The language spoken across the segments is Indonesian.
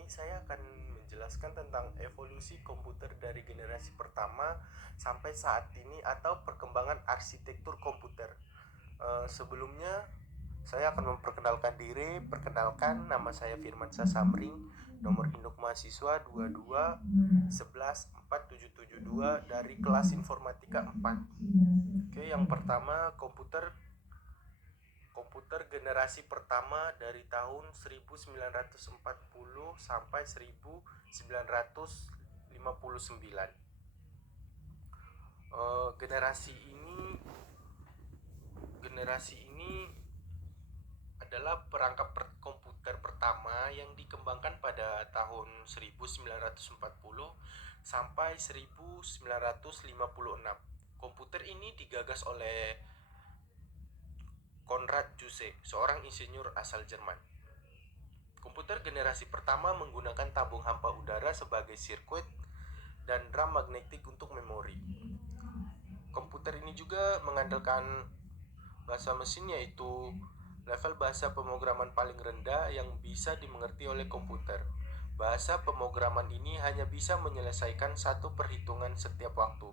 ini saya akan menjelaskan tentang evolusi komputer dari generasi pertama sampai saat ini atau perkembangan arsitektur komputer. Sebelumnya saya akan memperkenalkan diri. Perkenalkan, nama saya Firmansyah Samring, nomor induk mahasiswa 22 11 4772 dari kelas informatika 4. Oke, yang pertama komputer generasi pertama dari tahun 1940 sampai 1959. Generasi ini adalah perangkat komputer pertama yang dikembangkan pada tahun 1940 sampai 1956. Komputer ini digagas oleh Konrad Zuse, seorang insinyur asal Jerman. Komputer generasi pertama menggunakan tabung hampa udara sebagai sirkuit dan drum magnetik untuk memori. Komputer ini juga mengandalkan bahasa mesin, yaitu level bahasa pemrograman paling rendah yang bisa dimengerti oleh komputer. Bahasa pemrograman ini hanya bisa menyelesaikan satu perhitungan setiap waktu,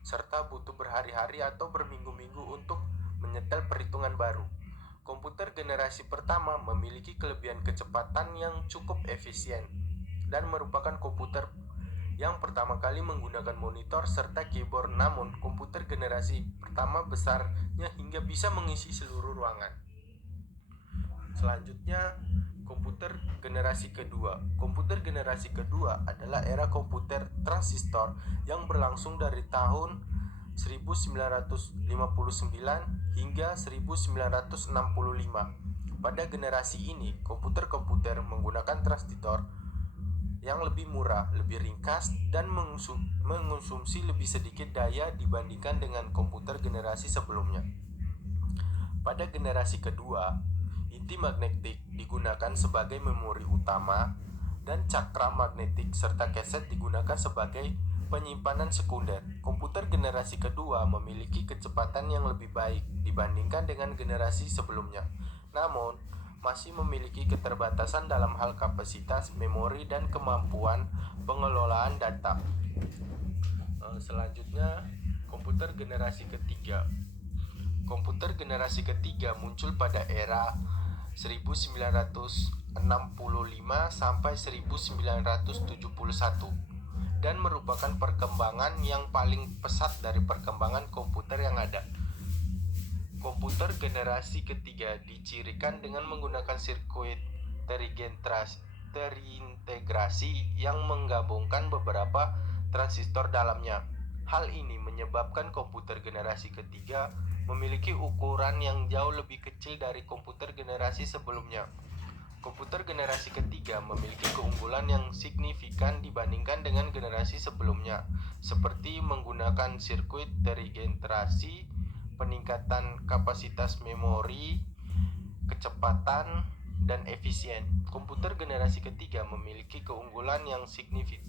serta butuh berhari-hari atau berminggu-minggu untuk menyetel perhitungan baru. Komputer generasi pertama memiliki kelebihan kecepatan yang cukup efisien dan merupakan komputer yang pertama kali menggunakan monitor serta keyboard. Namun, komputer generasi pertama besarnya hingga bisa mengisi seluruh ruangan. Selanjutnya, komputer generasi kedua. Komputer generasi kedua adalah era komputer transistor yang berlangsung dari tahun 1959 hingga 1965. Pada generasi ini, komputer-komputer menggunakan transistor yang lebih murah, lebih ringkas, dan mengonsumsi lebih sedikit daya dibandingkan dengan komputer generasi sebelumnya. Pada generasi kedua, inti magnetik digunakan sebagai memori utama dan cakra magnetik serta kaset digunakan sebagai penyimpanan sekunder. Komputer generasi kedua memiliki kecepatan yang lebih baik dibandingkan dengan generasi sebelumnya, namun masih memiliki keterbatasan dalam hal kapasitas, memori, dan kemampuan pengelolaan data. Selanjutnya, komputer generasi ketiga. Komputer generasi ketiga muncul pada era 1965 sampai 1971 dan merupakan perkembangan yang paling pesat dari perkembangan komputer yang ada. Komputer generasi ketiga dicirikan dengan menggunakan sirkuit terintegrasi yang menggabungkan beberapa transistor dalamnya. Hal ini menyebabkan komputer generasi ketiga memiliki ukuran yang jauh lebih kecil dari komputer generasi sebelumnya. Komputer generasi ketiga memiliki keunggulan yang signifikan dibandingkan dengan generasi sebelumnya, seperti menggunakan sirkuit terintegrasi, peningkatan kapasitas memori, kecepatan, dan efisien. Komputer generasi ketiga memiliki keunggulan yang signifikan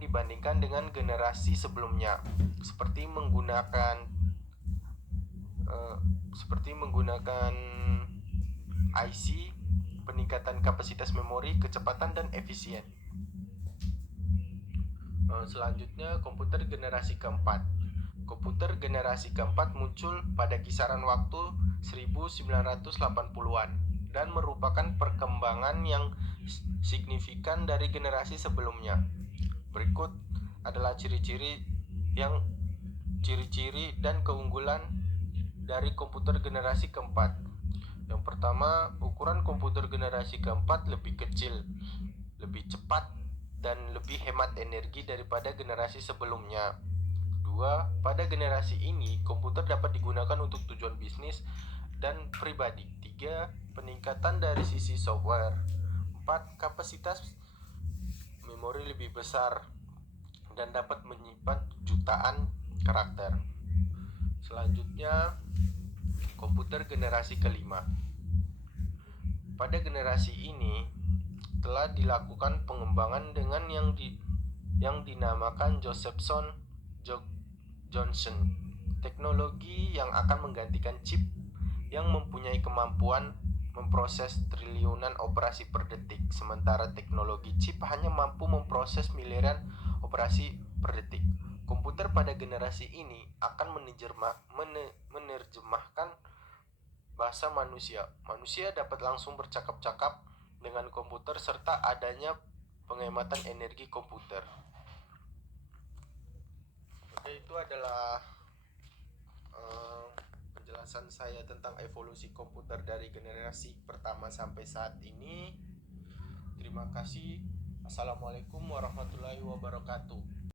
dibandingkan dengan generasi sebelumnya, seperti menggunakan IC, peningkatan kapasitas memori, kecepatan, dan efisien. Selanjutnya, komputer generasi keempat. Komputer generasi keempat muncul pada kisaran waktu 1980-an dan merupakan perkembangan yang signifikan dari generasi sebelumnya. Berikut adalah ciri-ciri dan keunggulan dari komputer generasi keempat. Yang pertama, ukuran komputer generasi keempat lebih kecil, lebih cepat, dan lebih hemat energi daripada generasi sebelumnya. 2. Pada generasi ini, komputer dapat digunakan untuk tujuan bisnis dan pribadi. 3. Peningkatan dari sisi software. 4. Kapasitas memori lebih besar dan dapat menyimpan jutaan karakter. Selanjutnya, komputer generasi kelima. Pada generasi ini telah dilakukan pengembangan dengan yang dinamakan Josephson Johnson teknologi yang akan menggantikan chip yang mempunyai kemampuan memproses triliunan operasi per detik, sementara teknologi chip hanya mampu memproses miliaran operasi per detik. Komputer pada generasi ini akan menerjemahkan bahasa manusia. Manusia dapat langsung bercakap-cakap dengan komputer serta adanya penghematan energi komputer. Oke, itu adalah penjelasan saya tentang evolusi komputer dari generasi pertama sampai saat ini. Terima kasih. Assalamualaikum warahmatullahi wabarakatuh.